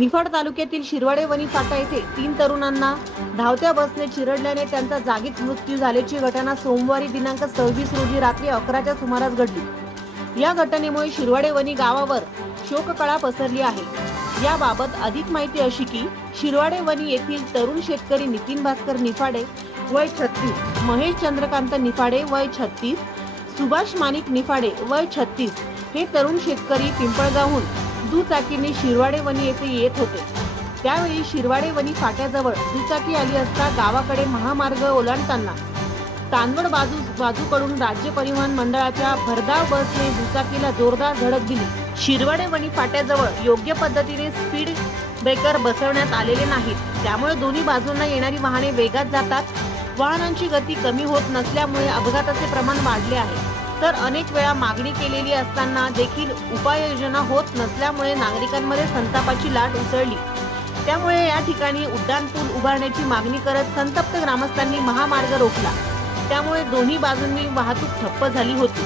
निफाड तालुक्यातील शिरवाडे वनी फाटा येथे 3 तरुणांना धावत्या बसने चिरडल्याने त्यांचा जागीच मृत्यू झाल्याची घटना सोमवारी दिनांक 26 रोजी रात्री 11च्या सुमारास घडली। या घटनेमुळे शिरवाडे वनी गावावर शोककळा पसरली आहे। याबाबत अधिक माहिती अशी की शिरवाडे वनी येथील तरुण शेतकरी नितीन भास्कर निफाडे वय 36, महेश चंद्रकांत निफाडे वय 36, सुभाष माणिक निफाडे वय 36 हे तरुण शेतकरी पिंपळगावहून दुचाकीने शिरवाडे वनी येथे येत होते। त्यावेळी शिरवाडे वनी फाट्याजवळ दुचाकी आली असता गावाकडे महामार्ग ओलांडताना तांदवड बाजूकडून राज्य परिवहन मंडळाच्या भरधाव बसने दुचाकीला जोरदार धडक दिली। शिरवाडे वनी फाट्याजवळ योग्य पद्धतीने स्पीड ब्रेकर बसवण्यात आलेले नाहीत, त्यामुळे दोन्ही बाजूंना येणारी वाहने वेगात जातात। वाहनांची गती कमी होत नसल्यामुळे अपघाताचे प्रमाण वाढले आहे। तर अनेक वेळा मागणी केलेली असताना देखील उपाययोजना होत नसल्यामुळे नागरिकांमध्ये संतापाची लाट उसळली। त्यामुळे या ठिकाणी उड्डाणपूल उभारण्याची मागणी करत संतप्त ग्रामस्थांनी महामार्ग रोखला। त्यामुळे दोन्ही बाजूंनी वाहतूक ठप्प झाली होती।